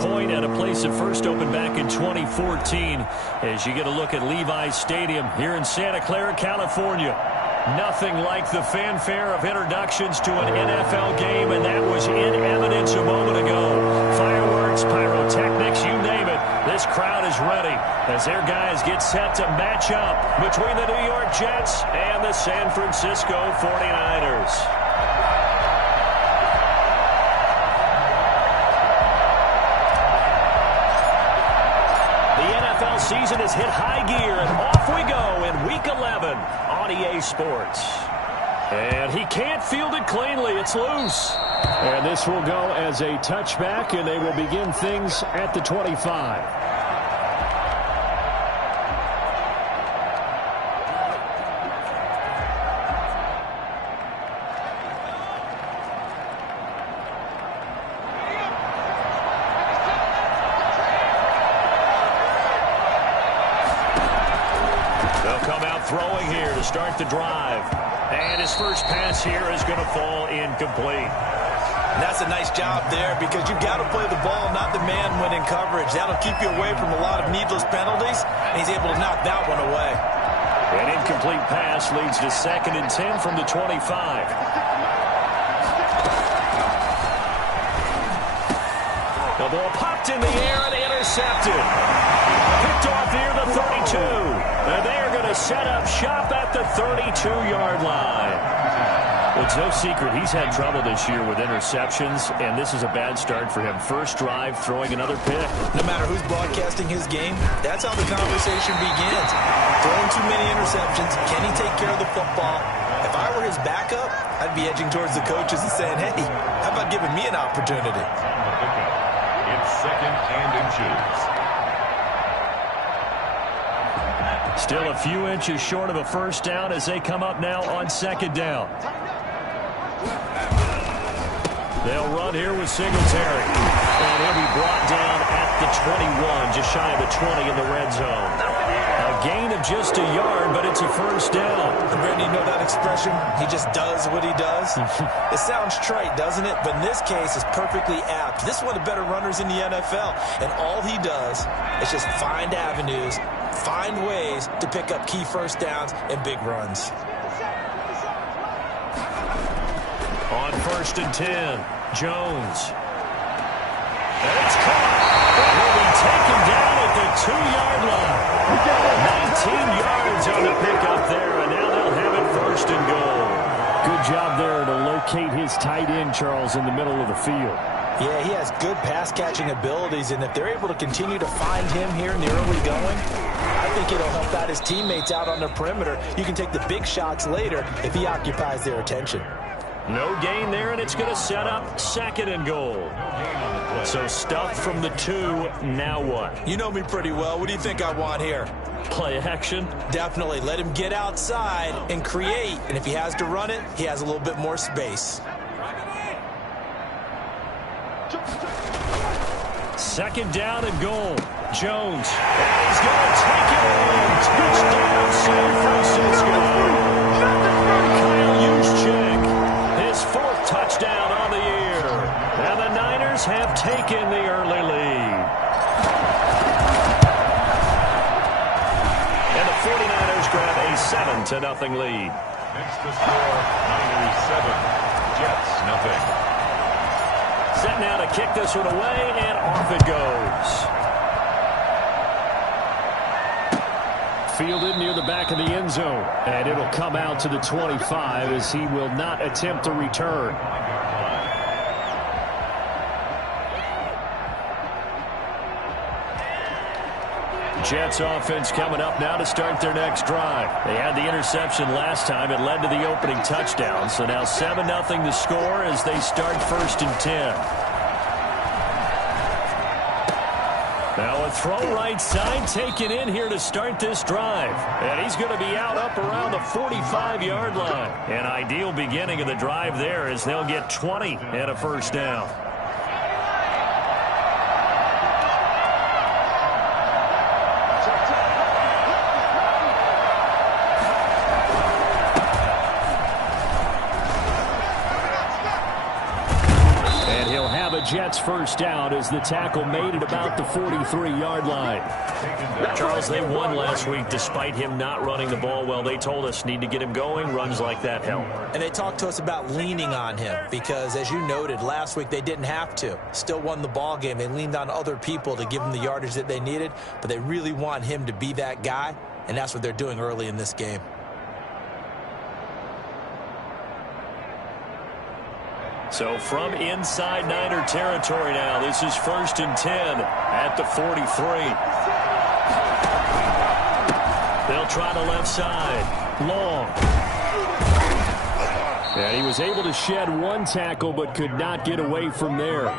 point and a place at first opened back in 2014 as you get a look at Levi's Stadium here in Santa Clara, California. Nothing like the fanfare of introductions to an NFL game, and that was in evidence a moment ago. Fireworks, pyrotechnics, you name it. This crowd is ready as their guys get set to match up between the New York Jets and the San Francisco 49ers. Season has hit high gear, and off we go in Week 11 on EA Sports. And he can't field it cleanly. It's loose. And this will go as a touchback, and they will begin things at the 25. Throwing here to start the drive. And his first pass here is going to fall incomplete. And that's a nice job there because you've got to play the ball, not the man when in coverage. That'll keep you away from a lot of needless penalties, and he's able to knock that one away. An incomplete pass leads to 2nd and 10 from the 25. The ball popped in the air and intercepted. Picked off near the 32. And they are going to set up shop at the 32-yard line. Well, it's no secret he's had trouble this year with interceptions, and this is a bad start for him. First drive, throwing another pick. No matter who's broadcasting his game, that's how the conversation begins. Throwing too many interceptions, can he take care of the football? If I were his backup, I'd be edging towards the coaches and saying, hey, how about giving me an opportunity? It's 2nd and inches. Still a few inches short of a first down as they come up now on 2nd down. They'll run here with Singletary. And he'll be brought down at the 21, just shy of the 20 in the red zone. A gain of just a yard, but it's a first down. Brandon, you know that expression? He just does what he does? It sounds trite, doesn't it? But in this case, it's perfectly apt. This is one of the better runners in the NFL. And all he does is just find avenues, find ways to pick up key first downs and big runs. On 1st and 10, Jones. And it's caught. And he'll be taken down at the 2-yard line. 19 yards on the pickup there, and now they'll have it 1st and goal. Good job there to locate his tight end, Charles, in the middle of the field. Yeah, he has good pass-catching abilities, and if they're able to continue to find him here in the early going, I think it'll help out his teammates out on the perimeter. You can take the big shots later if he occupies their attention. No gain there, and it's going to set up 2nd and goal. So stuffed from the 2, now what? You know me pretty well. What do you think I want here? Play action? Definitely. Let him get outside and create, and if he has to run it, he has a little bit more space. 2nd down and goal. Jones. And he's going to take it in. Touchdown, San Francisco. Kyle Juszczyk, his 4th touchdown on the year. And the Niners have taken the early lead. And the 49ers grab a 7-0 lead. It's the score, Niners 7, Jets 0. Set now to kick this one away, and off it goes. Fielded near the back of the end zone, and it'll come out to the 25 as he will not attempt to return. Jets offense coming up now to start their next drive. They had the interception last time. It led to the opening touchdown. So now 7-0 to score as they start 1st and 10. Now a throw right side taken in here to start this drive. And he's going to be out up around the 45-yard line. An ideal beginning of the drive there as they'll get 20 and a first down. Jets first down as the tackle made it about the 43-yard line. Charles, they won last week despite him not running the ball well. They told us need to get him going. Runs like that help. And they talked to us about leaning on him because, as you noted, last week they didn't have to. Still won the ball game. They leaned on other people to give them the yardage that they needed, but they really want him to be that guy, and that's what they're doing early in this game. So from inside Niner territory now, this is 1st and 10 at the 43. They'll try the left side. Long. And he was able to shed one tackle but could not get away from there.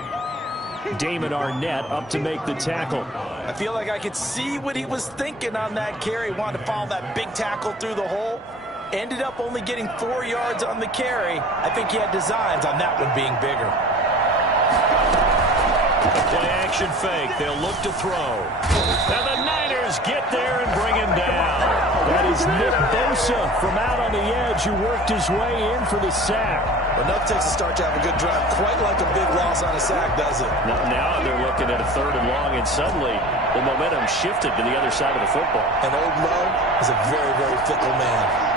Damon Arnett up to make the tackle. I feel like I could see what he was thinking on that carry. Wanted to follow that big tackle through the hole. Ended up only getting 4 yards on the carry. I think he had designs on that one being bigger. A play action fake. They'll look to throw. And the Niners get there and bring him down. That is Nick Bosa from out on the edge who worked his way in for the sack. Enough takes a start to have a good drive. Quite like a big loss on a sack, does it? Now they're looking at a 3rd and long, and suddenly the momentum shifted to the other side of the football. And Old Mo is a very, very fickle man.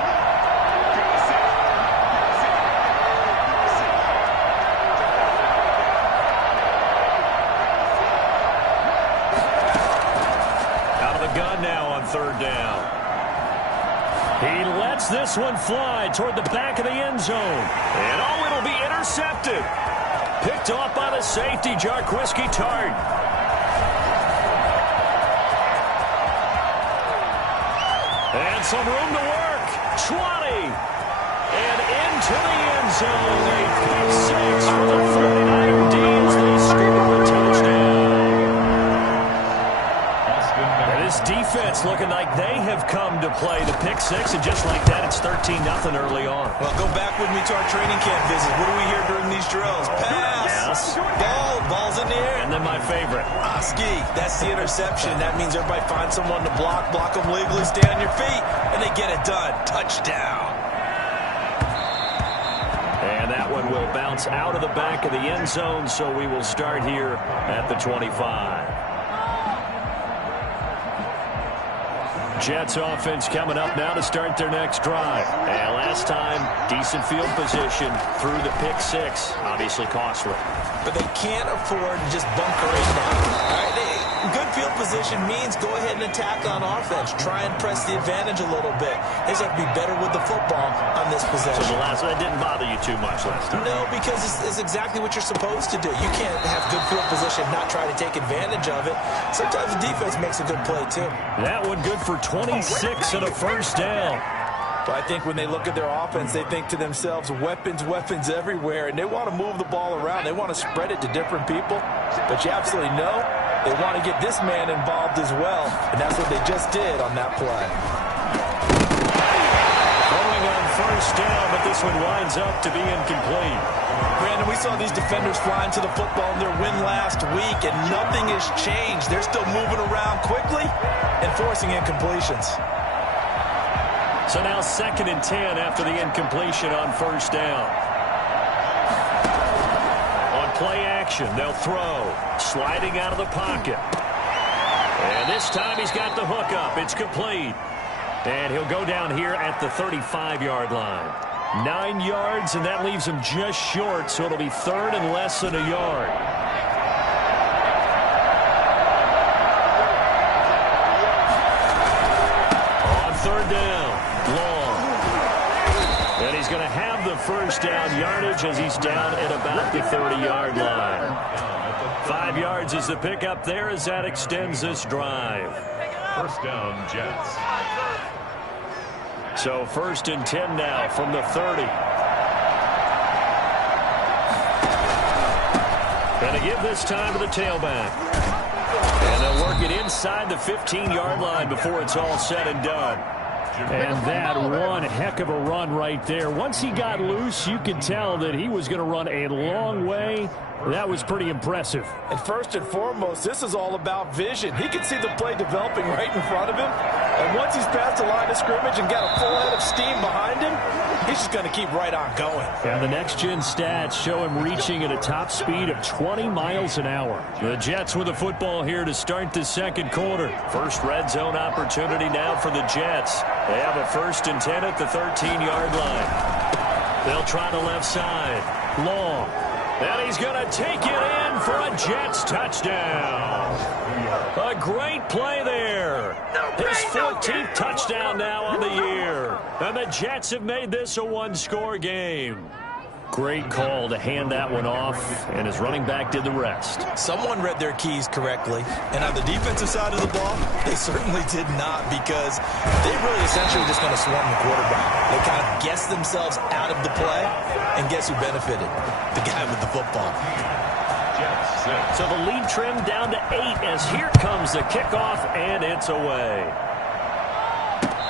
Gun now on 3rd down. He lets this one fly toward the back of the end zone. And oh, it'll be intercepted. Picked off by the safety, Jarquiski Tart. And some room to work. 20. And into the end zone. A pick 6 for the 49er D's. They score a touchdown. This defense looking like they have come to play the pick 6, and just like that, it's 13-0 early on. Well, go back with me to our training camp visit. What do we hear during these drills? Pass. Yes. Ball's in the air. And then my favorite. Ski. That's the interception. That means everybody finds someone to block them legally, stay on your feet, and they get it done. Touchdown. And that one will bounce out of the back of the end zone, so we will start here at the 25. Jets offense coming up now to start their next drive. And last time, decent field position through the pick 6. Obviously costly. But they can't afford to just bunker in now. All right, good field position means go ahead and attack on offense. Try and press the advantage a little bit. They just have to be better with the football on this possession. So the last one, that didn't bother you too much last time? No, because it's exactly what you're supposed to do. You can't have good field position, not try to take advantage of it. Sometimes the defense makes a good play, too. That one good for 26 and a first down. But I think when they look at their offense, they think to themselves, weapons everywhere, and they want to move the ball around. They want to spread it to different people. But you absolutely know they want to get this man involved as well, and that's what they just did on that play. Going on first down, but this one winds up to be incomplete. Brandon, we saw these defenders flying to the football in their win last week, and nothing has changed. They're still moving around quickly and forcing incompletions. So now 2nd and 10 after the incompletion on first down. On play action, they'll throw. Sliding out of the pocket. And this time he's got the hook up. It's complete. And he'll go down here at the 35-yard line. 9 yards, and that leaves him just short, so it'll be 3rd and less than a yard. On 3rd down. Long. And he's going to have the first down yardage as he's down at about the 30-yard line. 5 yards is the pickup there as that extends this drive. First down, Jets. So 1st and 10 now from the 30. Going to give this time to the tailback. And they'll work it inside the 15-yard line before it's all said and done. And that one heck of a run right there. Once he got loose, you could tell that he was going to run a long way. That was pretty impressive. And first and foremost, this is all about vision. He can see the play developing right in front of him. And once he's past the line of scrimmage and got a full head of steam behind him, he's just going to keep right on going. And the next-gen stats show him reaching at a top speed of 20 miles an hour. The Jets with the football here to start the second quarter. First red zone opportunity now for the Jets. They have a 1st and 10 at the 13-yard line. They'll try the left side. Long. And he's going to take it in for a Jets touchdown. A great play there. His 14th touchdown now on the year. And the Jets have made this a one-score game. Great call to hand that one off, and his running back did the rest. Someone read their keys correctly, and on the defensive side of the ball, they certainly did not, because they really essentially just going to swarm the quarterback. They kind of guessed themselves out of the play, and guess who benefited? The guy with the football. So the lead trimmed down to 8 as here comes the kickoff, and it's away.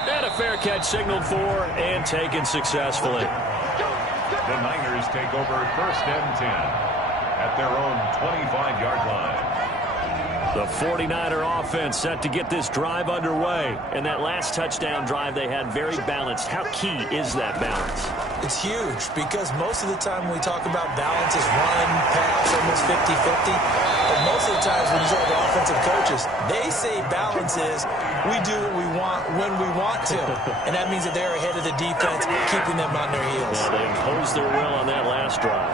And a fair catch signaled for and taken successfully. The Niners take over 1st and 10 at their own 25-yard line. The 49er offense set to get this drive underway. And that last touchdown drive they had very balanced. How key is that balance? It's huge, because most of the time when we talk about balance is run, pass, almost 50-50. But most of the times when you talk to offensive coaches, they say balance is we do what we want when we want to. And that means that they're ahead of the defense, keeping them on their heels. Yeah, they imposed their will on that last drive.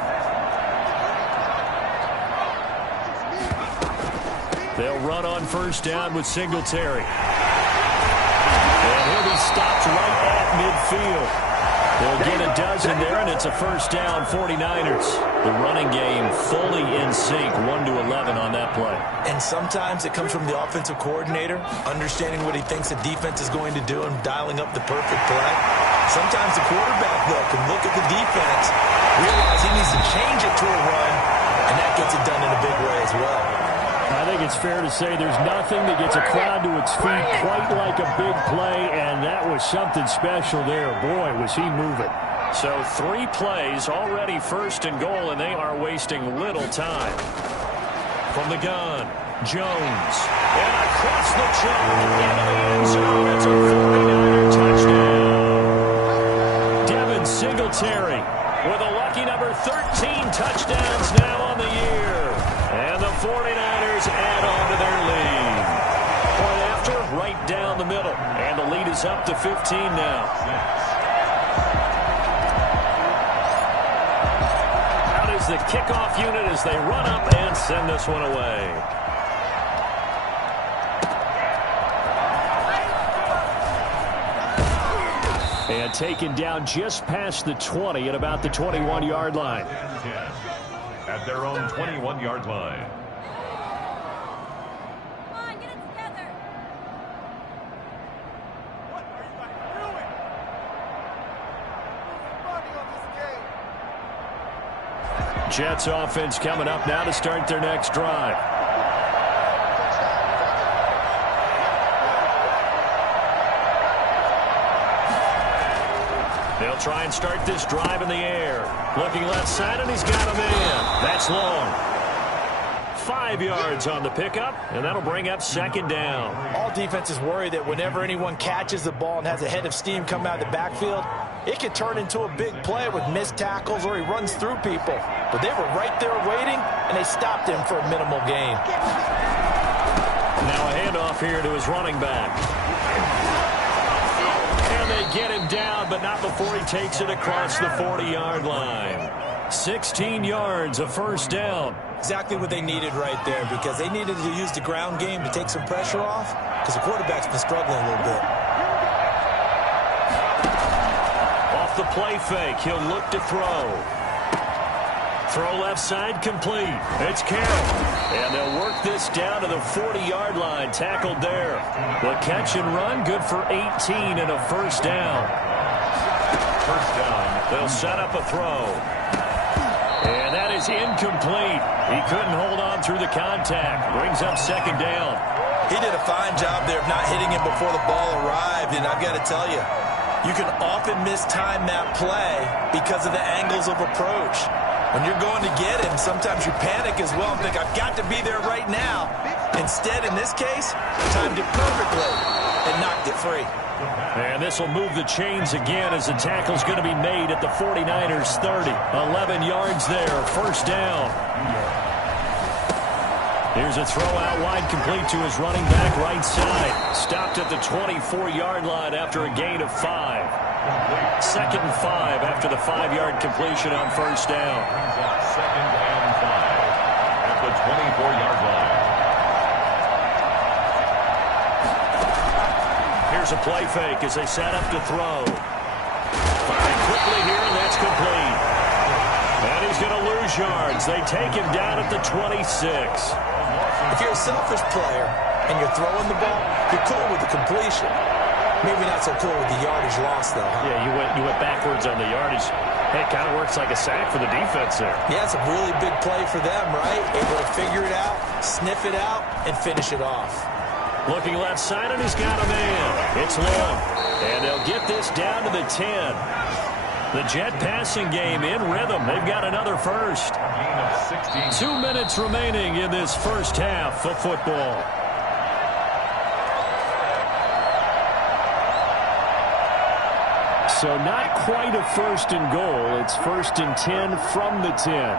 They'll run on 1st down with Singletary. And he'll be stopped right at midfield. They'll get a dozen there, and it's a 1st down, 49ers. The running game fully in sync, 1-11 on that play. And sometimes it comes from the offensive coordinator, understanding what he thinks the defense is going to do and dialing up the perfect play. Sometimes the quarterback, though, can look at the defense, realize he needs to change it to a run, and that gets it done in a big way as well. I think it's fair to say there's nothing that gets a crowd to its feet quite like a big play, and that was something special there. Boy, was he moving. So 3 plays, already 1st and goal, and they are wasting little time. From the gun, Jones. And across the chalk into the end zone. It's a 49er touchdown. Devin Singletary with a lucky number 13 touchdowns now on the year. And the 49ers add on to their lead. Point after, right down the middle. And the lead is up to 15 now. Out is the kickoff unit as they run up and send this one away. And taken down just past the 20 at about the 21-yard line. At their own 21-yard line. Come on, get it together. What are you guys doing? Money on this game. Jets offense coming up now to start their next drive. They'll try and start this drive in the air. Looking left side, and he's got him in. That's long. 5 yards on the pickup, and that'll bring up 2nd down. All defenses worry that whenever anyone catches the ball and has a head of steam come out of the backfield, it could turn into a big play with missed tackles or he runs through people. But they were right there waiting, and they stopped him for a minimal gain. Now a handoff here to his running back. They get him down, but not before he takes it across the 40-yard line. 16 yards, a 1st down. Exactly what they needed right there, because they needed to use the ground game to take some pressure off, because the quarterback's been struggling a little bit. Off the play fake, he'll look to throw. Throw left side complete. It's Carroll. And they'll work this down to the 40-yard line. Tackled there. The catch and run good for 18 and a 1st down. 1st down. They'll set up a throw. And that is incomplete. He couldn't hold on through the contact. Brings up 2nd down. He did a fine job there of not hitting him before the ball arrived. And I've got to tell you, you can often mistime that play because of the angles of approach. When you're going to get him, sometimes you panic as well and think, I've got to be there right now. Instead, in this case, timed it perfectly and knocked it free. And this will move the chains again as the tackle's going to be made at the 49ers 30. 11 yards there, first down. Here's a throw out wide, complete to his running back right side. Stopped at the 24-yard line after a gain of 5. Second and 5 after the 5-yard completion on first down. Second and 5 at the 24-yard line. Here's a play fake as they set up to throw. Firing quickly here, and that's complete. And he's going to lose yards. They take him down at the 26. If you're a selfish player and you're throwing the ball, you're cool with the completion. Maybe not so cool with the yardage loss, though, huh? Yeah, you went backwards on the yardage. Hey, it kind of works like a sack for the defense there. Yeah, it's a really big play for them, right? Able to figure it out, sniff it out, and finish it off. Looking left side, and he's got a man. It's long. And they'll get this down to the 10. The Jet passing game in rhythm. They've got another first. 2 minutes remaining in this first half of football. So not quite a first and goal. It's first and 10 from the 10.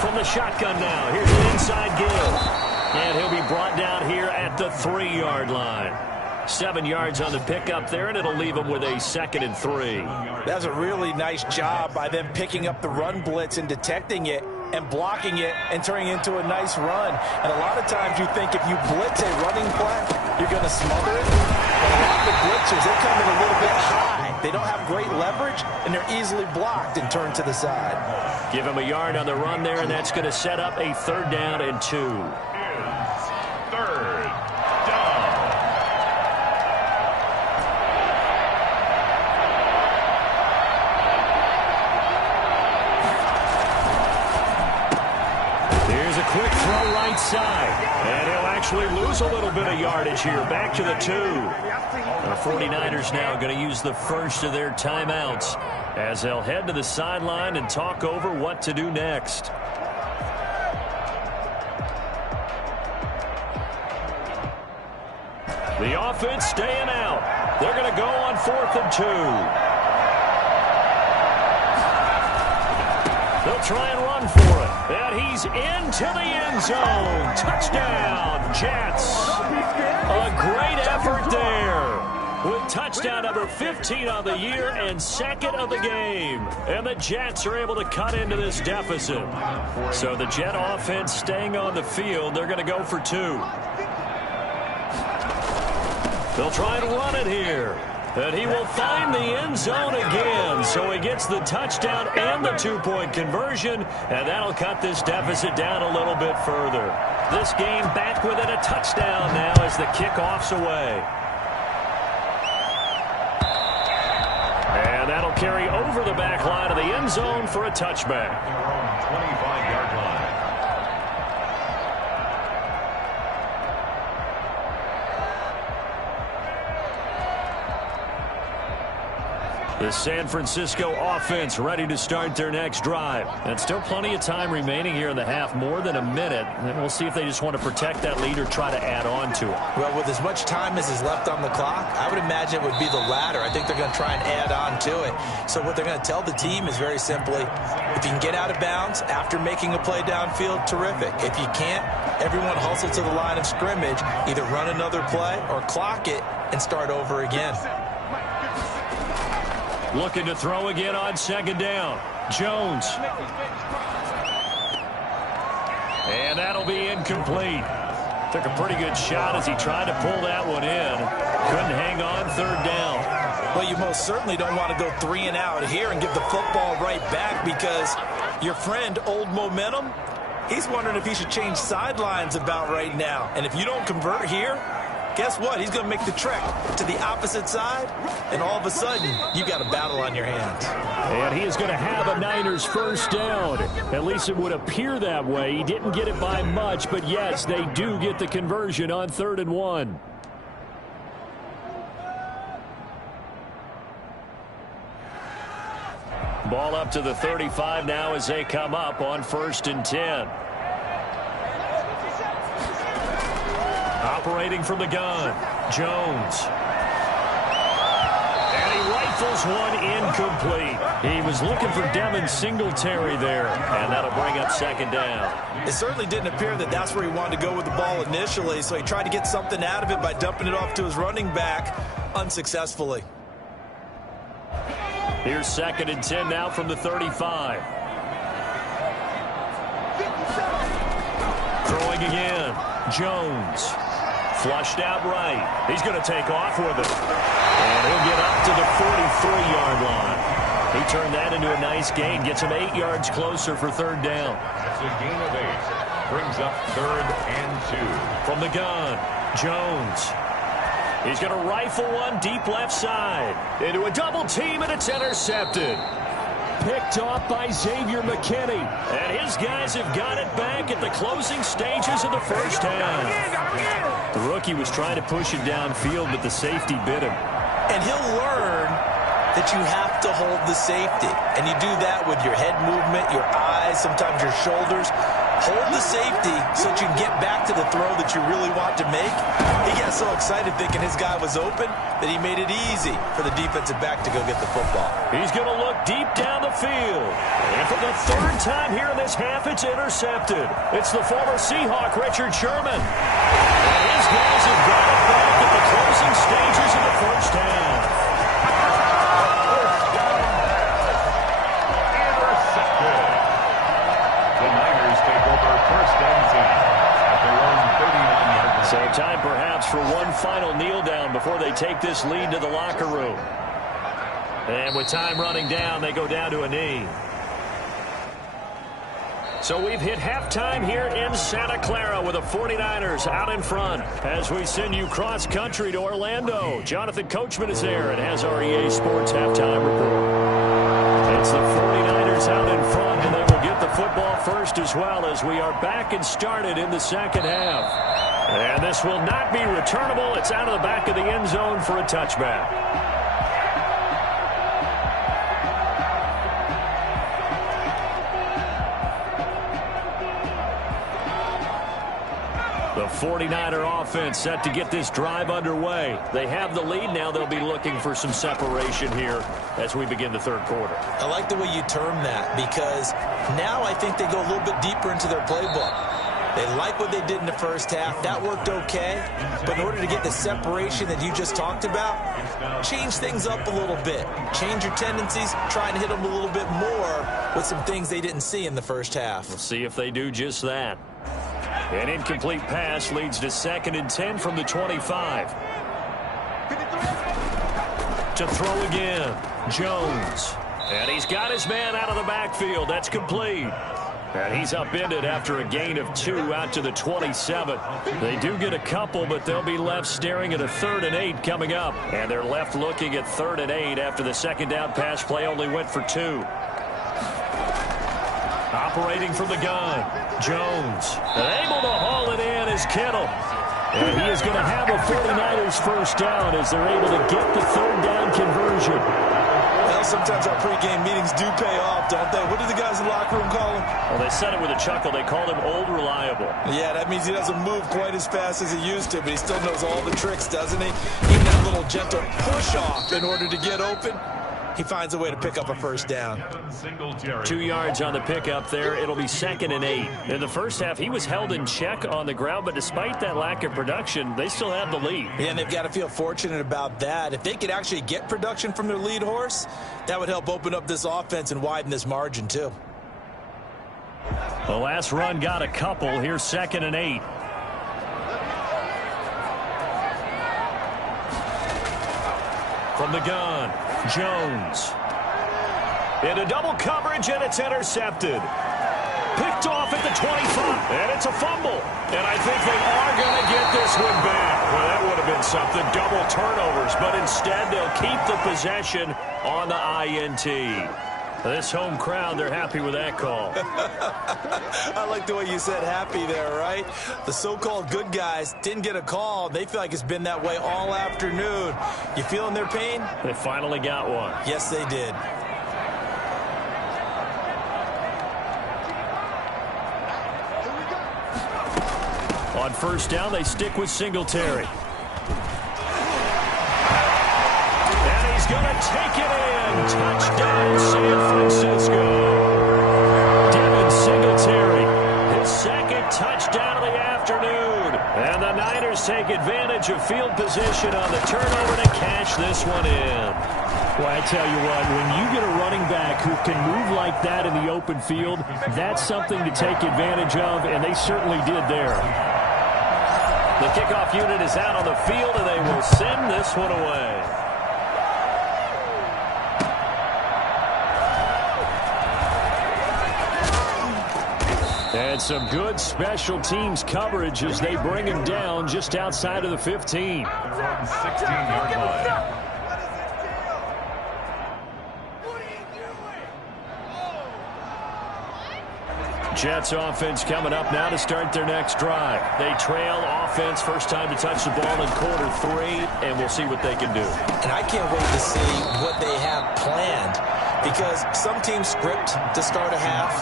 From the shotgun now, here's an inside give. And he'll be brought down here at the 3-yard line. 7 yards on the pickup there, and it'll leave him with a 2nd and 3. That's a really nice job by them picking up the run blitz and detecting it and blocking it and turning it into a nice run. And a lot of times you think if you blitz a running play, you're going to smother it. But a lot of the blitzers, they come in a little bit high. They don't have great leverage, and they're easily blocked and turned to the side. Give him a yard on the run there, and that's going to set up a 3rd down and 2. Third down. Here's a quick throw right side. And he'll actually lose a little bit of yardage here. Back to the 2. The 49ers now going to use the first of their timeouts as they'll head to the sideline and talk over what to do next. The offense staying out. They're going to go on 4th and 2. They'll try and run for it. And he's into the end zone. Touchdown, Jets. A great effort there. With touchdown number 15 on the year and 2nd of the game. And the Jets are able to cut into this deficit. So the Jet offense staying on the field. They're going to go for 2. They'll try and run it here. And he will find the end zone again. So he gets the touchdown and the 2-point conversion. And that'll cut this deficit down a little bit further. This game back within a touchdown now as the kickoff's away. And that'll carry over the back line of the end zone for a touchback. Their own 25-yard line. The San Francisco offense ready to start their next drive. And still plenty of time remaining here in the half, more than a minute. And we'll see if they just want to protect that lead or try to add on to it. Well, with as much time as is left on the clock, I would imagine it would be the latter. I think they're going to try and add on to it. So what they're going to tell the team is very simply, if you can get out of bounds after making a play downfield, terrific. If you can't, everyone hustle to the line of scrimmage, either run another play or clock it and start over again. Looking to throw again on 2nd down. Jones. And that'll be incomplete. Took a pretty good shot as he tried to pull that one in. Couldn't hang on 3rd down. Well, you most certainly don't want to go 3 and out here and give the football right back because your friend, Old Momentum, he's wondering if he should change sidelines about right now. And if you don't convert here, guess what? He's going to make the trek to the opposite side, and all of a sudden, you got a battle on your hands. And he is going to have a Niners first down. At least it would appear that way. He didn't get it by much, but yes, they do get the conversion on 3rd and 1. Ball up to the 35 now as they come up on 1st and 10. Operating from the gun, Jones. And he rifles one incomplete. He was looking for Devin Singletary there, and that'll bring up 2nd down. It certainly didn't appear that that's where he wanted to go with the ball initially, so he tried to get something out of it by dumping it off to his running back unsuccessfully. Here's 2nd and 10 now from the 35. Throwing again, Jones. Flushed out right. He's going to take off with it. And he'll get up to the 43-yard line. He turned that into a nice gain. Gets him 8 yards closer for 3rd down. It's a gain of 8. Brings up 3rd and 2. From the gun, Jones. He's going to rifle one deep left side. Into a double team, and it's intercepted. Picked off by Xavier McKinney. And his guys have got it back at the closing stages of the 1st half. The rookie was trying to push it downfield, but the safety bit him. And he'll learn that you have to hold the safety. And you do that with your head movement, your eyes, sometimes your shoulders. Hold the safety so that you can get back to the throw that you really want to make. He got so excited thinking his guy was open that he made it easy for the defensive back to go get the football. He's going to look deep down the field. And for the 3rd time here in this half, it's intercepted. It's the former Seahawk, Richard Sherman. And his guys have got it back at the closing stages of the 1st half. So time perhaps for one final kneel down before they take this lead to the locker room. And with time running down, they go down to a knee. So we've hit halftime here in Santa Clara with the 49ers out in front. As we send you cross-country to Orlando, Jonathan Coachman is there and has our EA Sports halftime report. It's the 49ers out in front, and they will get the football first as well as we are back and started in the 2nd half. And this will not be returnable. It's out of the back of the end zone for a touchback. The 49er offense set to get this drive underway. They have the lead now. They'll be looking for some separation here as we begin the 3rd quarter. I like the way you term that because now I think they go a little bit deeper into their playbook. They like what they did in the 1st half. That worked okay. But in order to get the separation that you just talked about, change things up a little bit. Change your tendencies. Try and hit them a little bit more with some things they didn't see in the 1st half. We'll see if they do just that. An incomplete pass leads to 2nd and 10 from the 25. To throw again, Jones. And he's got his man out of the backfield. That's complete. And he's upended after a gain of 2 out to the 27. They do get a couple, but they'll be left staring at a 3rd and 8 coming up. And they're left looking at 3rd and 8 after the 2nd down pass play only went for 2. Operating from the gun, Jones. And able to haul it in is Kittle. And he is going to have a 49ers 1st down as they're able to get the 3rd down conversion. Well, sometimes our pregame meetings do pay off, don't they? What do the guys in the locker room call him? Well, they said it with a chuckle. They called him Old Reliable. Yeah, that means he doesn't move quite as fast as he used to, but he still knows all the tricks, doesn't he? Even that little gentle push-off in order to get open. He finds a way to pick up a 1st down. 2 yards on the pickup there. It'll be 2nd and 8. In the 1st half, he was held in check on the ground, but despite that lack of production, they still have the lead. Yeah, and they've got to feel fortunate about that. If they could actually get production from their lead horse, that would help open up this offense and widen this margin, too. The last run got a couple. Here's 2nd and 8. From the gun, Jones. Into double coverage, and it's intercepted. Picked off at the 25, and it's a fumble. And I think they are going to get this one back. Well, that would have been something, double turnovers, but instead they'll keep the possession on the INT. This home crowd, they're happy with that call. I like the way you said happy there, right? The so-called good guys didn't get a call. They feel like it's been that way all afternoon. You feeling their pain? They finally got one. Yes, they did. On first down, they stick with Singletary. And he's going to take it in. Touchdown, San Francisco. Devin Singletary, his second touchdown of the afternoon. And the Niners take advantage of field position on the turnover to cash this one in. Well, I tell you what, when you get a running back who can move like that in the open field, that's something to take advantage of, and they certainly did there. The kickoff unit is out on the field, and they will send this one away. And some good special teams coverage as they bring him down just outside of the 15. 16-yard line. Jets offense coming up now to start their next drive. They trail offense, first time to touch the ball in quarter 3, and we'll see what they can do. And I can't wait to see what they have planned, because some teams script to start a half.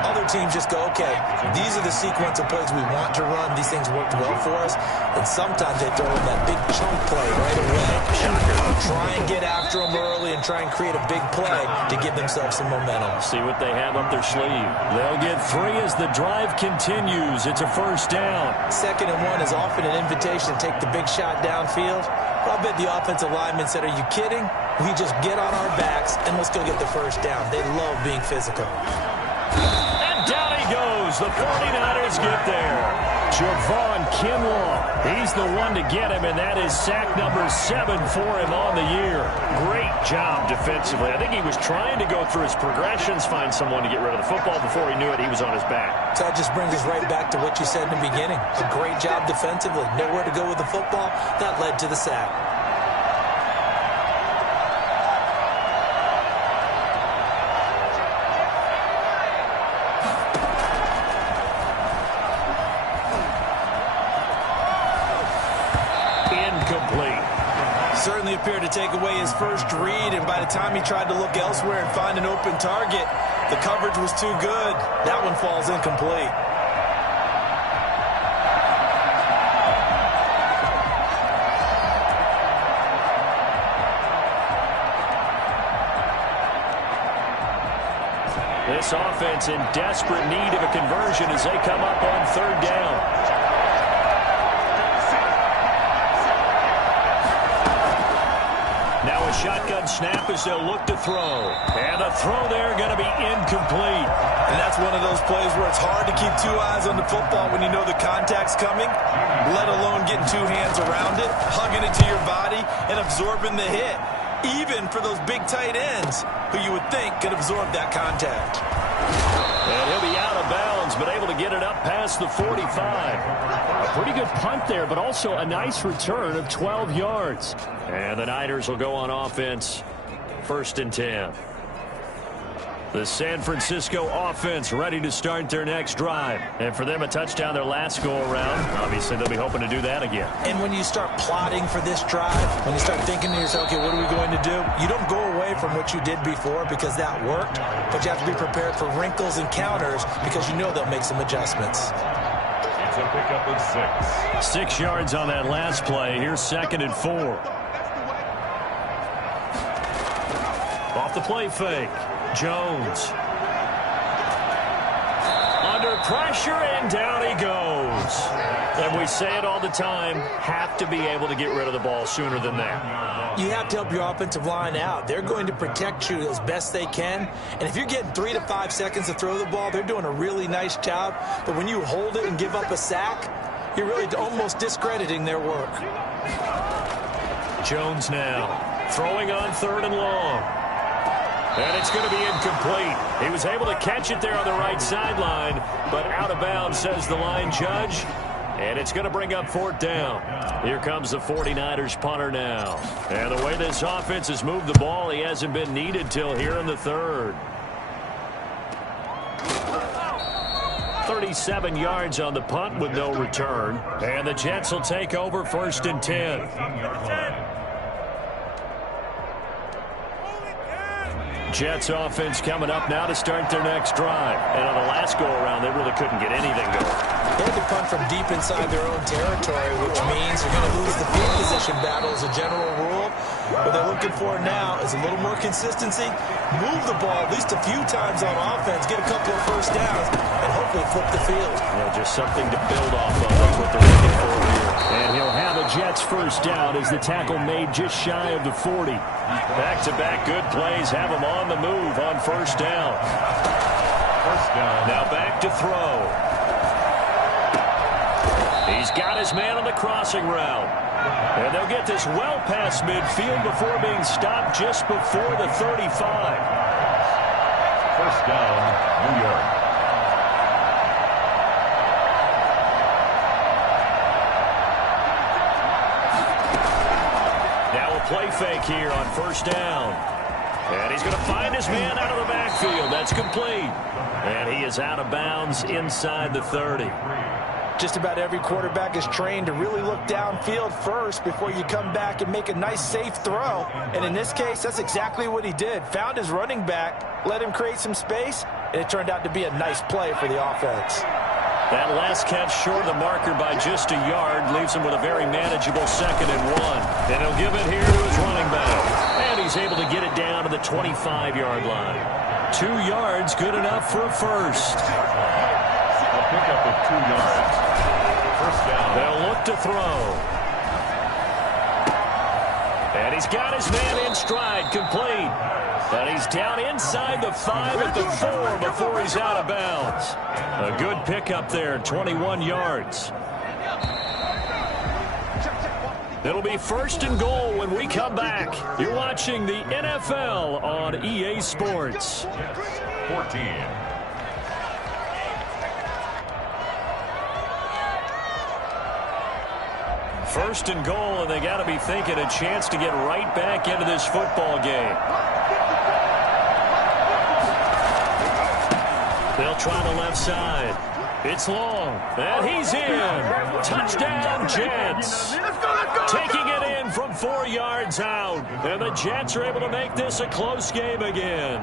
Other teams just go, okay, these are the sequence of plays we want to run. These things worked well for us. And sometimes they throw in that big chunk play right away. Try and get after them early and try and create a big play to give themselves some momentum. See what they have up their sleeve. They'll get 3 as the drive continues. It's a first down. 2nd and 1 is often an invitation to take the big shot downfield. I'll bet the offensive lineman said, are you kidding? We just get on our backs and let's go get the first down. They love being physical. And down he goes. The 49ers get there. Javon Kinlaw, he's the one to get him, and that is sack number 7 for him on the year. Great job defensively. I think he was trying to go through his progressions, find someone to get rid of the football. Before he knew it, he was on his back. So that just brings us right back to what you said in the beginning. A great job defensively. Nowhere to go with the football. That led to the sack. Certainly appeared to take away his first read, and by the time he tried to look elsewhere and find an open target, the coverage was too good. That one falls incomplete. This offense in desperate need of a conversion as they come up on 3rd down. Now a shotgun snap as they'll look to throw. And the throw there going to be incomplete. And that's one of those plays where it's hard to keep 2 eyes on the football when you know the contact's coming, let alone getting 2 hands around it, hugging it to your body, and absorbing the hit. Even for those big tight ends who you would think could absorb that contact. And he'll be out of bounds, but able to get it up past the 45. A pretty good punt there, but also a nice return of 12 yards. And the Niners will go on offense, 1st and 10. The San Francisco offense ready to start their next drive. And for them, a touchdown their last go-around. Obviously, they'll be hoping to do that again. And when you start plotting for this drive, when you start thinking to yourself, okay, what are we going to do? You don't go away from what you did before because that worked, but you have to be prepared for wrinkles and counters because you know they'll make some adjustments. It's a pickup of 6. 6 yards on that last play. Here's 2nd and 4. Off the play fake. Jones. Under pressure, and down he goes. And we say it all the time, have to be able to get rid of the ball sooner than that. You have to help your offensive line out. They're going to protect you as best they can. And if you're getting 3 to 5 seconds to throw the ball, they're doing a really nice job. But when you hold it and give up a sack, you're really almost discrediting their work. Jones now throwing on 3rd and long. And it's going to be incomplete. He was able to catch it there on the right sideline, but out of bounds, says the line judge. And it's going to bring up 4th down. Here comes the 49ers punter now. And the way this offense has moved the ball, he hasn't been needed till here in the 3rd. 37 yards on the punt with no return. And the Jets will take over 1st and 10. Jets offense coming up now to start their next drive. And on the last go-around, they really couldn't get anything going. They had to punt from deep inside their own territory, which means you're going to lose the field position battle as a general rule. What they're looking for now is a little more consistency, move the ball at least a few times on offense, get a couple of first downs, and hopefully flip the field. Yeah, just something to build off of. That's what they're looking for here. And he'll have a Jets first down as the tackle made just shy of the 40. Back-to-back good plays have him on the move on first down. First down. Now back to throw. He's got his man on the crossing route. And they'll get this well past midfield before being stopped just before the 35. First down, New York. Now a play fake here on first down. And he's going to find his man out of the backfield. That's complete. And he is out of bounds inside the 30. Just about every quarterback is trained to really look downfield first before you come back and make a nice, safe throw. And in this case, that's exactly what he did. Found his running back, let him create some space, and it turned out to be a nice play for the offense. That last catch short of the marker by just a yard leaves him with a very manageable 2nd and 1. And he'll give it here to his running back. And he's able to get it down to the 25-yard line. 2 yards, good enough for a first. A pickup of 2 yards. First down. They'll look to throw. And he's got his man in stride, complete. And he's down inside the 5 at the 4 before he's out of bounds. A good pickup there, 21 yards. It'll be 1st and goal when we come back. You're watching the NFL on EA Sports. 14. First and goal, and they got to be thinking a chance to get right back into this football game. They'll try the left side. It's long, and he's in. Touchdown, Jets. Taking it in from 4 yards out, and the Jets are able to make this a close game again.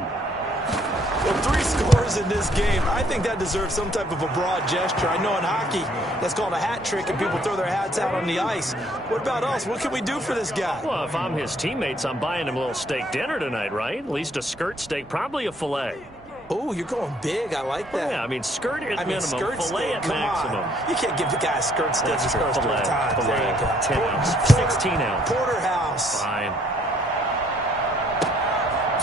Well, 3 scores in this game. I think that deserves some type of a broad gesture. I know in hockey, that's called a hat trick, and people throw their hats out on the ice. What about us? What can we do for this guy? Well, if I'm his teammates, I'm buying him a little steak dinner tonight, right? At least a skirt steak, probably a filet. Oh, you're going big. I like that. Yeah, I mean, skirt at minimum, skirt filet steak, at come maximum. on. You can't give the guy a skirt steak. That's He true. scores 3 Filet, times. There you go. 10 ounce, 16 ounce. Porterhouse. Fine.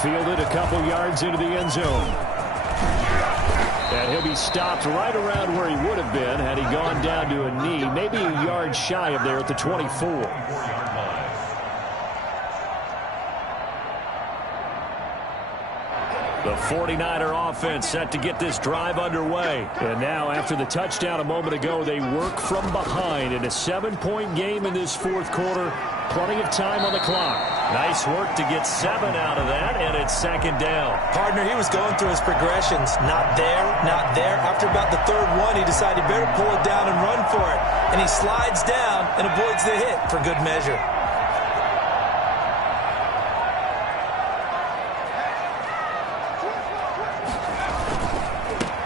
Fielded a couple yards into the end zone. And he'll be stopped right around where he would have been had he gone down to a knee, maybe a yard shy of there at the 24. The 49er offense set to get this drive underway. And now, after the touchdown a moment ago, they work from behind in a 7-point game in this 4th quarter. Plenty of time on the clock. Nice work to get 7 out of that, and it's 2nd down. Partner, he was going through his progressions. Not there, not there. After about the 3rd one, he decided he better pull it down and run for it. And he slides down and avoids the hit for good measure.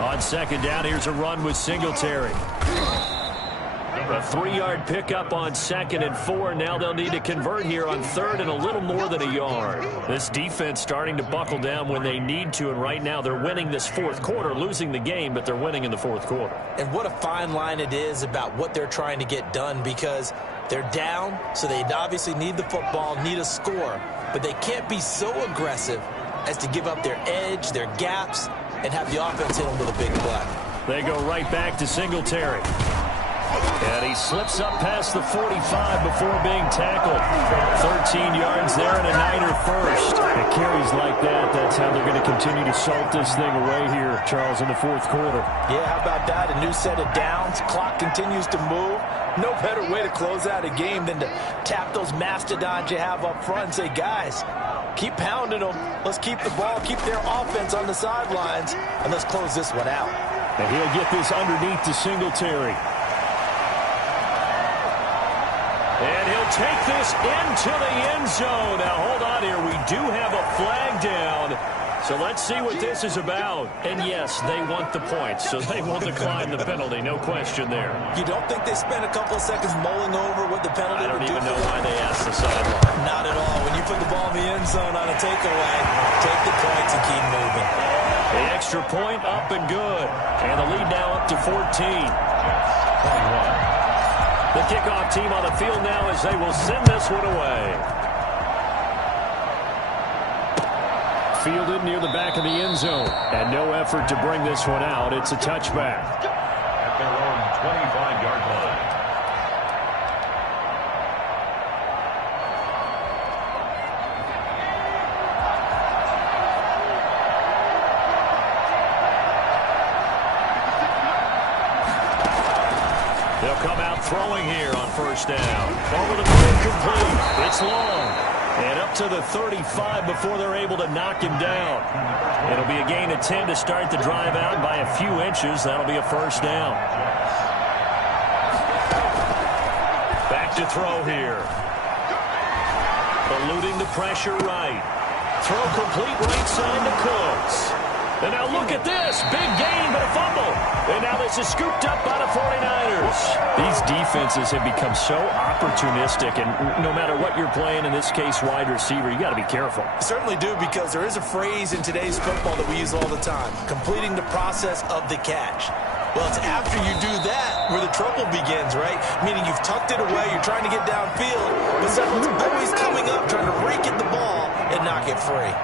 On 2nd down, here's a run with Singletary. A 3-yard pickup on 2nd and 4. Now they'll need to convert here on 3rd and a little more than a yard. This defense starting to buckle down when they need to, and right now they're winning this 4th quarter, losing the game, but they're winning in the 4th quarter. And what a fine line it is about what they're trying to get done, because they're down, so they obviously need the football, need a score, but they can't be so aggressive as to give up their edge, their gaps, and have the offense hit them with a big play. They go right back to Singletary. And he slips up past the 45 before being tackled. 13 yards there and a Niner first. It carries like that. That's how they're going to continue to salt this thing away here, Charles, in the 4th quarter. Yeah, how about that? A new set of downs. Clock continues to move. No better way to close out a game than to tap those mastodons you have up front and say, guys, keep pounding them. Let's keep the ball, keep their offense on the sidelines, and let's close this one out. And he'll get this underneath to Singletary. And he'll take this into the end zone. Now, hold on here. We do have a flag down. So let's see what this is about. And yes, they want the points, so they will decline the penalty. No question there. You don't think they spent a couple of seconds mulling over what the penalty would do? I don't even know why they asked the sideline. Not at all. When you put the ball in the end zone on a takeaway, take the points and keep moving. The extra point up and good. And the lead now up to 14. The kickoff team on the field now as they will send this one away. Fielded near the back of the end zone. And no effort to bring this one out. It's a touchback. At their own 25-yard line. They'll come out throwing here on first down. Over the middle, complete. It's long. And up to the 35 before they're able to knock him down. It'll be a gain of 10 to start the drive out by a few inches. That'll be a first down. Back to throw here. Eluding the pressure right. Throw complete right side to Cooks. And now look at this. Big gain, but a fumble. And now this is scooped up by the 49ers. These defenses have become so opportunistic, and no matter what you're playing, in this case wide receiver, you got to be careful. Certainly do, because there is a phrase in today's football that we use all the time, completing the process of the catch. Well, it's after you do that where the trouble begins, right? Meaning you've tucked it away, you're trying to get downfield, but someone's always coming up trying to rake at the ball and knock it free.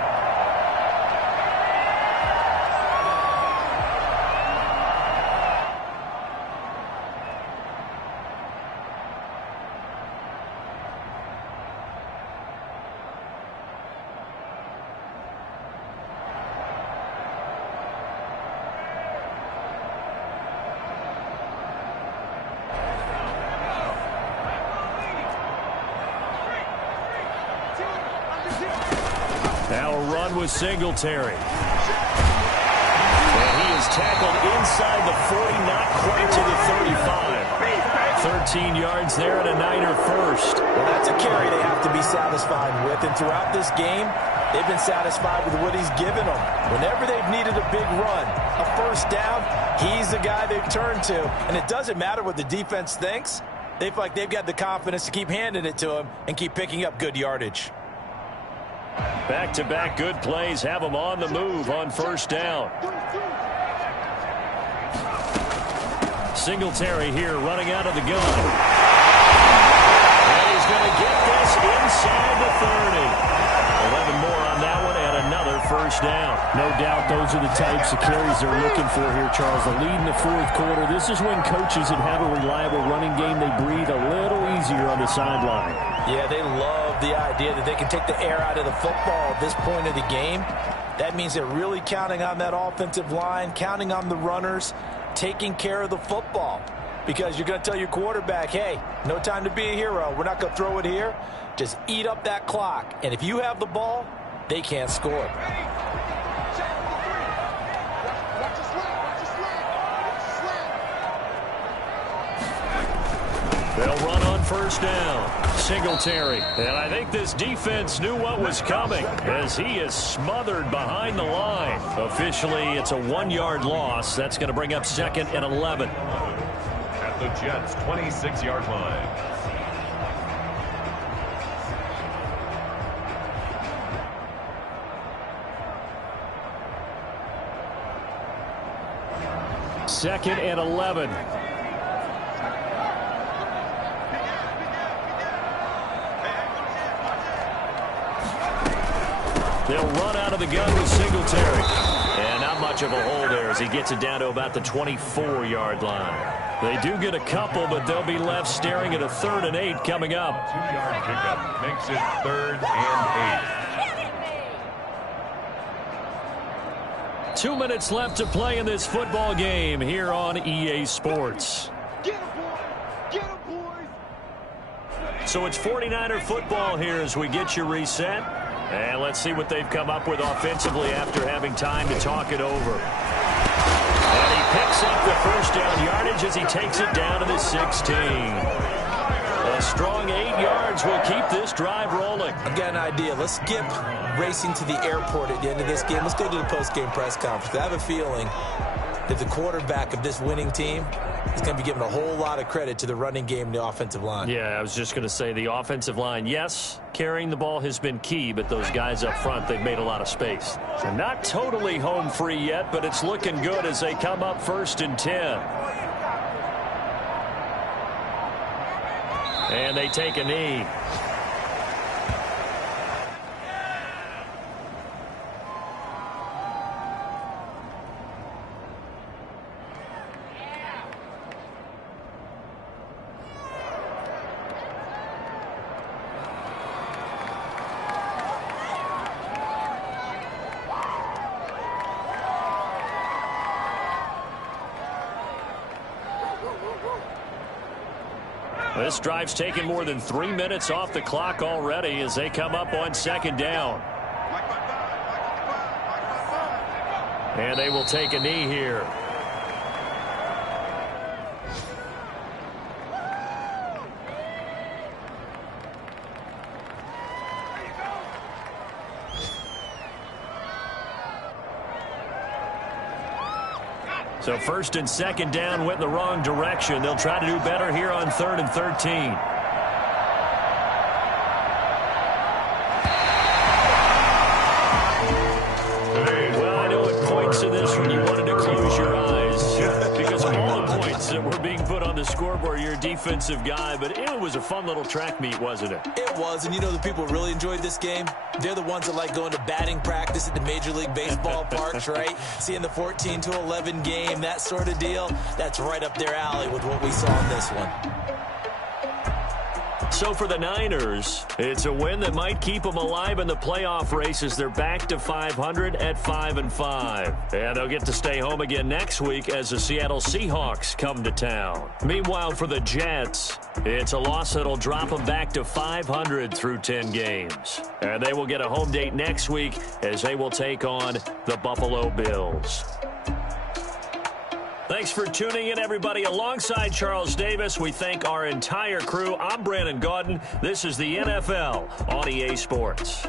Now a run with Singletary. And he is tackled inside the 40, not quite to the 35. 13 yards there and a Niner first. Well, that's a carry they have to be satisfied with. And throughout this game, they've been satisfied with what he's given them. Whenever they've needed a big run, a first down, he's the guy they've turned to. And it doesn't matter what the defense thinks. They feel like they've got the confidence to keep handing it to him and keep picking up good yardage. Back-to-back good plays have them on the move on first down. Singletary here running out of the gun. And he's going to get this inside the 30. 11 more on that one and another first down. No doubt those are the types of carries they're looking for here, Charles. The lead in the fourth quarter. This is when coaches that have a reliable running game, they breathe a little easier on the sideline. Yeah, they love the idea that they can take the air out of the football at this point of the game. That means they're really counting on that offensive line, counting on the runners, taking care of the football. Because you're going to tell your quarterback, hey, no time to be a hero. We're not going to throw it here. Just eat up that clock. And if you have the ball, they can't score. They'll run on first down. Singletary. And I think this defense knew what was coming as he is smothered behind the line. Officially, it's a 1-yard loss. That's going to bring up second and 11. At the Jets' 26-yard line. Second and 11. They'll run out of the gun with Singletary. And not much of a hole there as he gets it down to about the 24-yard line. They do get a couple, but they'll be left staring at a 3rd and 8 coming up. 2-yard pickup makes it 3rd and 8. 2 minutes left to play in this football game here on EA Sports. So it's 49er football here as we get you reset. And let's see what they've come up with offensively after having time to talk it over. And he picks up the first down yardage as he takes it down to the 16. A strong 8 yards will keep this drive rolling. I've got an idea. Let's skip racing to the airport at the end of this game. Let's go to the post-game press conference. I have a feeling that the quarterback of this winning team is going to be giving a whole lot of credit to the running game and the offensive line. Yeah, I was just going to say the offensive line, yes, carrying the ball has been key, but those guys up front, they've made a lot of space. So not totally home free yet, but it's looking good as they come up 1st and 10. And they take a knee. This drive's taken more than 3 minutes off the clock already as they come up on 2nd down. And they will take a knee here. So 1st and 2nd down went in the wrong direction. They'll try to do better here on 3rd and 13. Well, I know at points in this one you wanted to close your eyes because of all the points that were being put on the scoreboard. You're a defensive guy, but it was a fun little track meet, wasn't it? It was, and you know the people who really enjoyed this game? They're the ones that like going to batting practice at the Major League Baseball parks, right? Seeing the 14-11 game, that sort of deal. That's right up their alley with what we saw in this one. So for the Niners, it's a win that might keep them alive in the playoff race as they're back to 500 at 5-5. And they'll get to stay home again next week as the Seattle Seahawks come to town. Meanwhile, for the Jets, it's a loss that'll drop them back to 500 through 10 games. And they will get a home date next week as they will take on the Buffalo Bills. Thanks for tuning in, everybody. Alongside Charles Davis, we thank our entire crew. I'm Brandon Gaudin. This is the NFL on EA Sports.